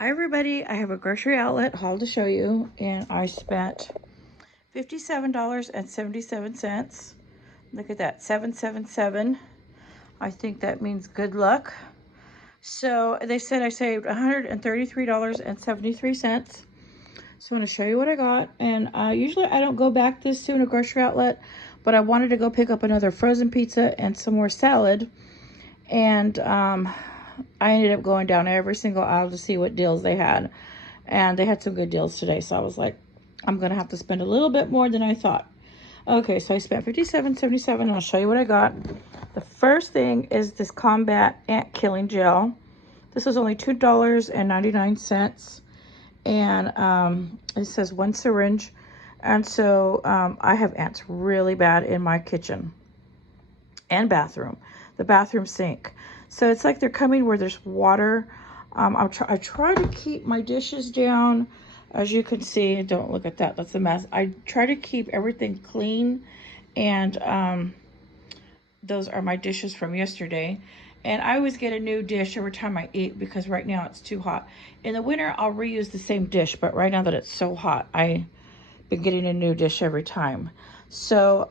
Hi everybody, I have a grocery outlet haul to show you, and I spent $57.77. Look at that, 777. I think that means good luck. So they said I saved $133.73. So I'm going to show you what I got. And usually I don't go back this soon, a grocery outlet, but I wanted to go pick up another frozen pizza and some more salad. And I ended up going down every single aisle to see what deals they had. And they had some good deals today. So I was like, I'm going to have to spend a little bit more than I thought. Okay, so I spent $57.77, and I'll show you what I got. The first thing is this Combat Ant Killing Gel. This was only $2.99. And it says 1 syringe. And so I have ants really bad in my kitchen and bathroom, the bathroom sink. So it's like they're coming where there's water. I try to keep my dishes down. As you can see, don't look at that, that's a mess. I try to keep everything clean, and those are my dishes from yesterday. And I always get a new dish every time I eat because right now it's too hot. In the winter, I'll reuse the same dish, but right now that it's so hot, I've been getting a new dish every time. So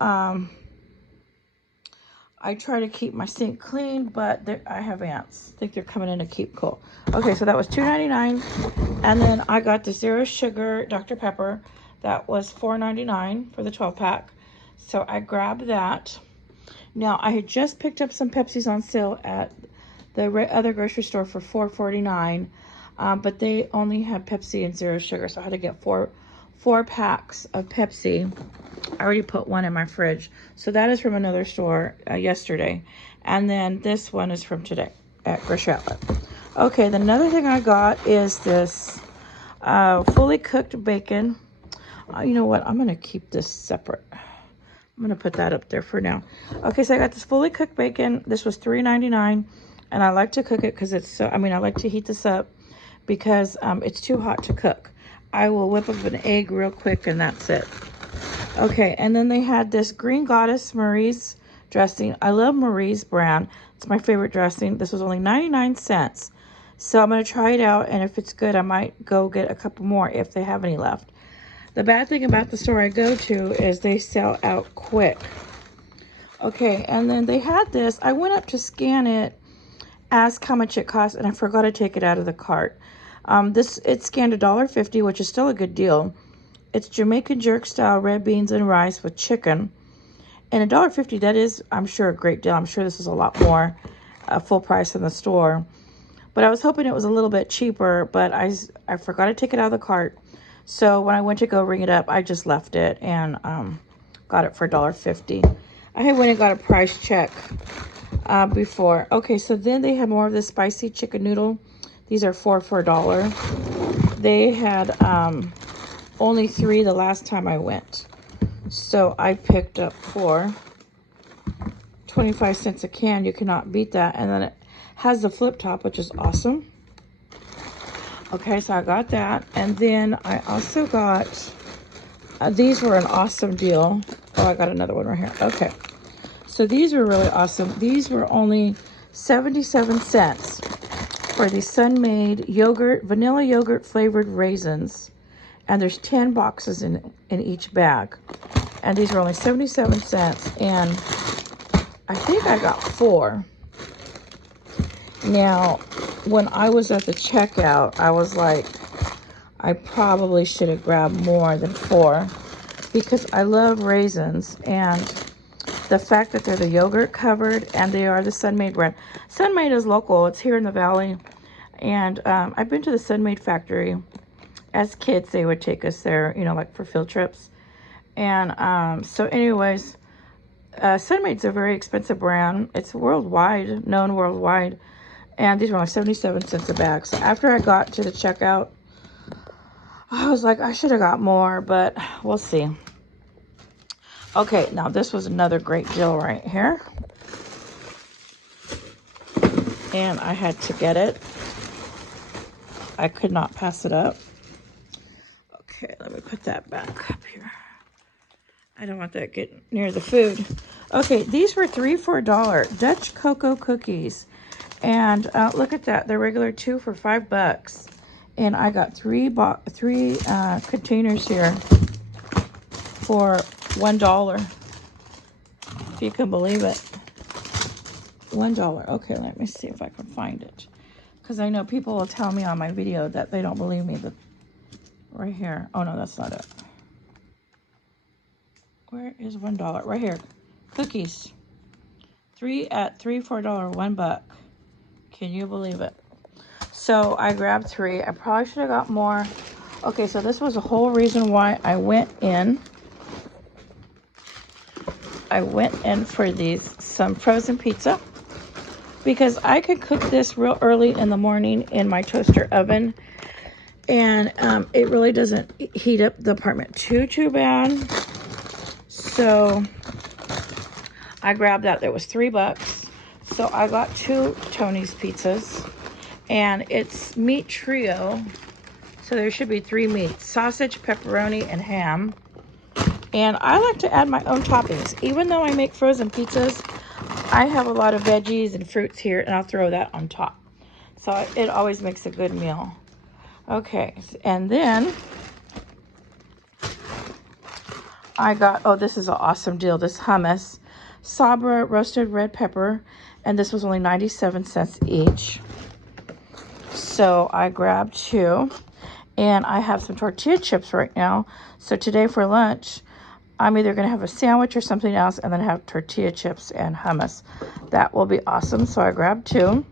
I try to keep my sink clean, but I have ants. I think they're coming in to keep cool. Okay, so that was $2.99. And then I got the zero sugar Dr. Pepper. That was $4.99 for the 12-pack. So I grabbed that. Now, I had just picked up some Pepsis on sale at the other grocery store for $4.49. But they only had Pepsi and zero sugar, so I had to get four packs of Pepsi. I already put one in my fridge. So that is from another store yesterday. And then this one is from today at Grocery Outlet. Okay, then another thing I got is this fully cooked bacon. You know what? I'm going to keep this separate. I'm going to put that up there for now. Okay, so I got this fully cooked bacon. This was $3.99. And I like to cook it because it's so, I like to heat this up because it's too hot to cook. I will whip up an egg real quick and that's it. Okay, and then they had this Green Goddess Marie's dressing. I love Marie's brand. It's my favorite dressing. This was only 99 cents. So I'm going to try it out, and if it's good, I might go get a couple more if they have any left. The bad thing about the store I go to is they sell out quick. Okay, and then they had this. I went up to scan it, ask how much it cost, and I forgot to take it out of the cart. It scanned $1.50, which is still a good deal. It's Jamaican jerk style red beans and rice with chicken. And $1.50, that is, I'm sure, a great deal. I'm sure this is a lot more full price in the store. But I was hoping it was a little bit cheaper, but I forgot to take it out of the cart. So when I went to go ring it up, I just left it and got it for $1.50. I had went and got a price check before. Okay, so then they had more of the spicy chicken noodle. These are 4 for $1. They had only 3 the last time I went. So I picked up 4. 25 cents a can. You cannot beat that. And then it has the flip top, which is awesome. Okay, so I got that. And then I also got, these were an awesome deal. Oh, I got another one right here. Okay. So these were really awesome. These were only 77 cents for the Sun-Maid yogurt, vanilla yogurt flavored raisins. And there's 10 boxes in each bag. And these were only 77 cents. And I think I got 4. Now, when I was at the checkout, I was like, I probably should have grabbed more than 4. Because I love raisins. And the fact that they're the yogurt covered and they are the Sun-Maid brand. Sun-Maid is local. It's here in the valley. And I've been to the Sun-Maid factory. As kids, they would take us there, you know, like for field trips. And so anyways, Sun-Maid's a very expensive brand. It's worldwide, known worldwide. And these were only 77 cents a bag. So after I got to the checkout, I was like, I should have got more, but we'll see. Okay, now this was another great deal right here. And I had to get it. I could not pass it up. Okay, let me put that back up here. I don't want that getting near the food. Okay, these were 3 for $1. Dutch cocoa cookies. And look at that. They're regular 2 for $5. And I got three containers here for $1. If you can believe it. $1. Okay, let me see if I can find it. Because I know people will tell me on my video that they don't believe me. But right here. Oh, no, that's not it. Where is $1? Right here. Cookies. 3 at $3 for $1, $1. Can you believe it? So I grabbed 3. I probably should have got more. Okay, so this was the whole reason why I went in. I went in for some frozen pizza. Because I could cook this real early in the morning in my toaster oven. And it really doesn't heat up the apartment too bad. So I grabbed that. That was $3. So I got 2 Tony's pizzas. And it's meat trio. So there should be 3 meats. Sausage, pepperoni, and ham. And I like to add my own toppings. Even though I make frozen pizzas, I have a lot of veggies and fruits here. And I'll throw that on top. So it always makes a good meal. Okay. And then I got, oh, this is an awesome deal. This hummus. Sabra roasted red pepper. And this was only 97 cents each. So I grabbed 2. And I have some tortilla chips right now. So today for lunch, I'm either going to have a sandwich or something else and then have tortilla chips and hummus. That will be awesome. So I grabbed 2.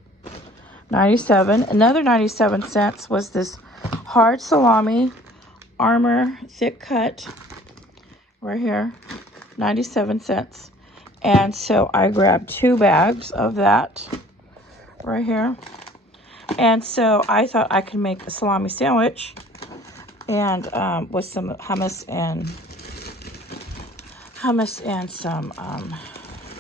97. Another 97 cents was this hard salami, Armour thick cut. Right here. 97 cents. And so I grabbed 2 bags of that. Right here. And so I thought I could make a salami sandwich and with some hummus and some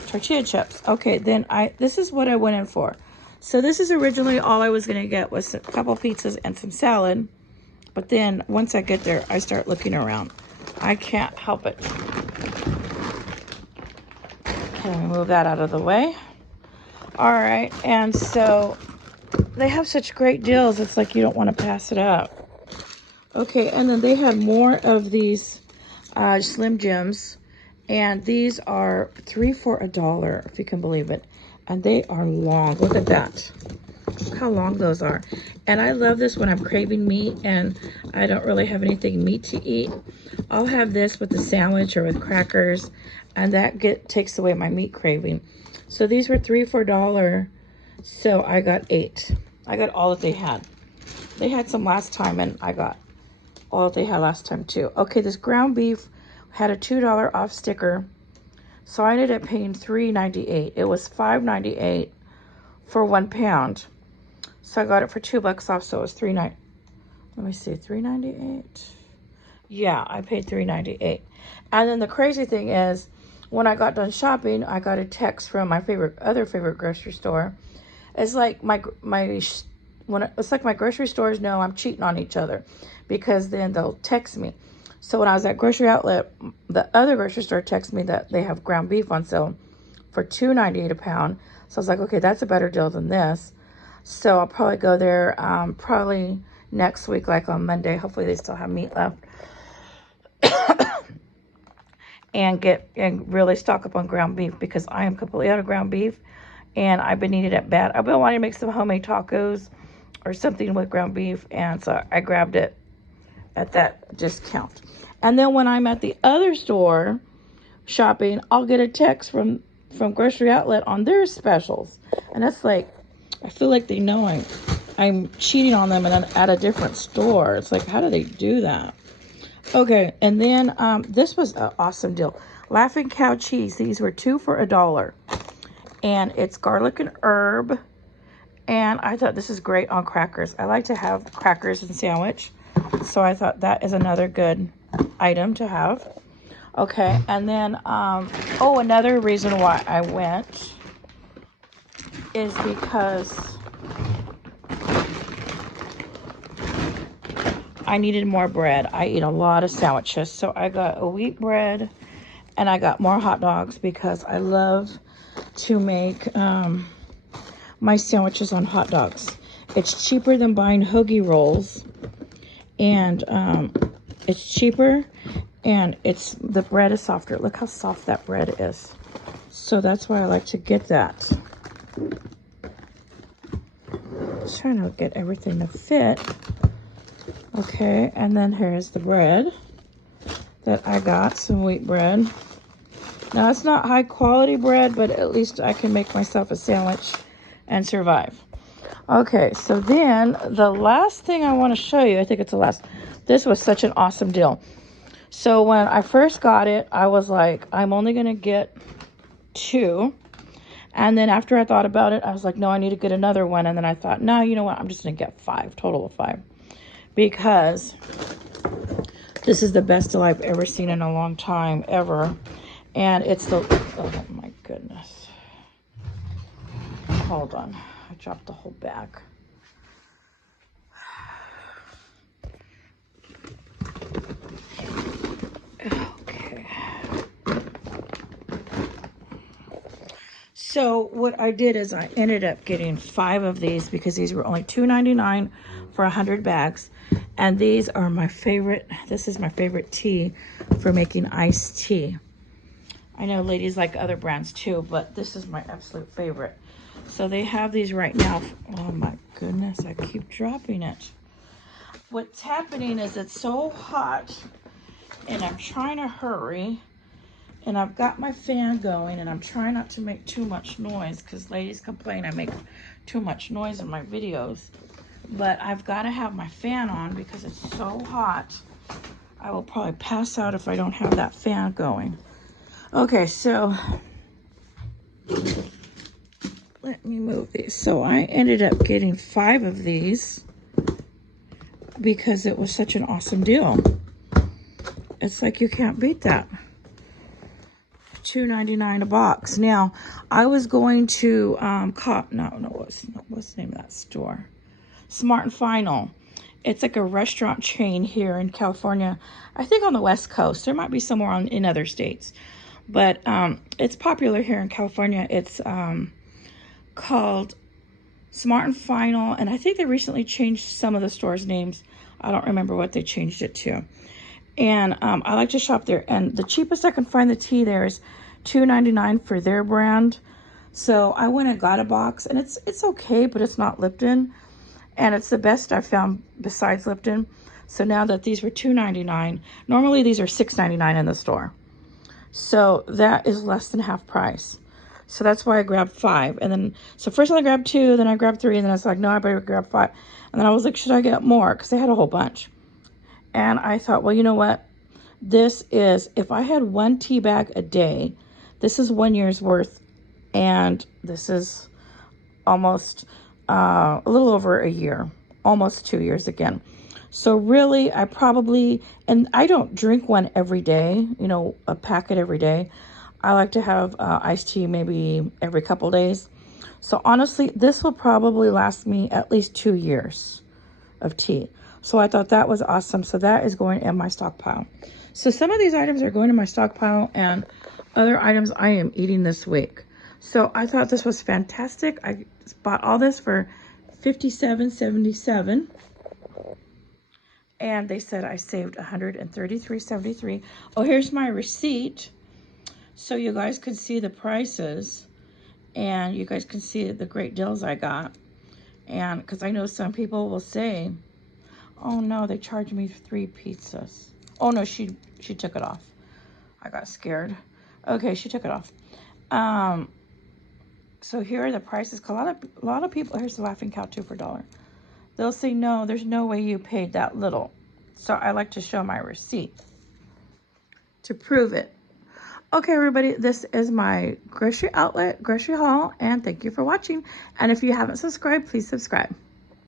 tortilla chips. Okay, then this is what I went in for. So this is originally all I was going to get was a couple pizzas and some salad. But then once I get there, I start looking around. I can't help it. Okay, let me move that out of the way. All right, and so they have such great deals. It's like you don't want to pass it up. Okay, and then they had more of these Slim Jims. And these are 3 for $1, if you can believe it. And they are long. Look at that. Look how long those are. And I love this when I'm craving meat and I don't really have anything meat to eat. I'll have this with the sandwich or with crackers. And that takes away my meat craving. So these were 3 for $1. So I got 8. I got all that they had. They had some last time and I got all that they had last time too. Okay, this ground beef had a $2 off sticker. So I ended up paying $3.98. It was $5.98 for 1 pound. So I got it for $2 off, so it was $3.98. Let me see, $3.98? Yeah, I paid $3.98. And then the crazy thing is, when I got done shopping, I got a text from my other favorite grocery store. It's like it's like my grocery stores know I'm cheating on each other, because then they'll text me. So when I was at Grocery Outlet, the other grocery store texted me that they have ground beef on sale for $2.98 a pound. So I was like, okay, that's a better deal than this. So I'll probably go there probably next week, like on Monday. Hopefully they still have meat left. and really stock up on ground beef, because I am completely out of ground beef and I've been needing it bad. I've been wanting to make some homemade tacos or something with ground beef, and so I grabbed it at that discount. And then when I'm at the other store shopping, I'll get a text from Grocery Outlet on their specials. And that's like, I feel like they know I'm cheating on them and I'm at a different store. It's like, how do they do that? Okay, and then this was an awesome deal. Laughing Cow cheese. These were 2 for $1. And it's garlic and herb. And I thought this is great on crackers. I like to have crackers and sandwich. So I thought that is another good item to have. Okay, and then, another reason why I went is because I needed more bread. I eat a lot of sandwiches. So I got a wheat bread and I got more hot dogs because I love to make my sandwiches on hot dogs. It's cheaper than buying hoagie rolls. And it's cheaper. And the bread is softer. Look how soft that bread is. So that's why I like to get that. Just trying to get everything to fit. Okay, and then here's the bread that I got, some wheat bread. Now, it's not high quality bread, but at least I can make myself a sandwich and survive. Okay, so then the last thing I want to show you, I think it's the last. This was such an awesome deal. So when I first got it, I was like, I'm only going to get 2. And then after I thought about it, I was like, no, I need to get another one. And then I thought, no, you know what? I'm just going to get 5, total of 5. Because this is the best deal I've ever seen in a long time, ever. And it's the, oh my goodness. Hold on. I dropped the whole bag. Okay. So what I did is I ended up getting 5 of these because these were only $2.99 for 100 bags. And these are my favorite. This is my favorite tea for making iced tea. I know ladies like other brands too, but this is my absolute favorite. So they have these right now. Oh my goodness, I keep dropping it. What's happening is it's so hot and I'm trying to hurry. And I've got my fan going and I'm trying not to make too much noise because ladies complain I make too much noise in my videos. But I've got to have my fan on because it's so hot. I will probably pass out if I don't have that fan going. Okay, so let me move these. So I ended up getting 5 of these because it was such an awesome deal. It's like you can't beat that. $2.99 a box. Now, I was going to what's the name of that store? Smart and Final. It's like a restaurant chain here in California. I think on the West Coast. There might be somewhere in other states. But it's popular here in California. It's called Smart and Final. And I think they recently changed some of the stores' names. I don't remember what they changed it to. And I like to shop there. And the cheapest I can find the tea there is $2.99 for their brand. So I went and got a box. And it's okay, but it's not Lipton. And it's the best I've found besides Lipton. So now that these were $2.99, normally these are $6.99 in the store. So that is less than half price. So that's why I grabbed 5. And then, so first I grabbed 2, then I grabbed 3, and then I was like, no, I better grab 5. And then I was like, should I get more? Because they had a whole bunch. And I thought, well, you know what? This is, if I had 1 tea bag a day, this is 1 year's worth. And this is almost a little over a year, almost 2 years again. So really, I probably, and I don't drink one every day, you know, a packet every day. I like to have iced tea maybe every couple days. So honestly, this will probably last me at least 2 years of tea. So I thought that was awesome. So that is going in my stockpile. So some of these items are going in my stockpile and other items I am eating this week. So I thought this was fantastic. I bought all this for $57.77. And they said I saved $133.73. Oh, here's my receipt. So you guys can see the prices. And you guys can see the great deals I got. And because I know some people will say, oh no, they charged me 3 pizzas. Oh no, she took it off. I got scared. Okay, she took it off. So here are the prices. A lot of people, here's the Laughing Cow 2 for $1. They'll say, no, there's no way you paid that little. So I like to show my receipt to prove it. Okay, everybody, this is my grocery outlet, grocery haul, and thank you for watching. And if you haven't subscribed, please subscribe.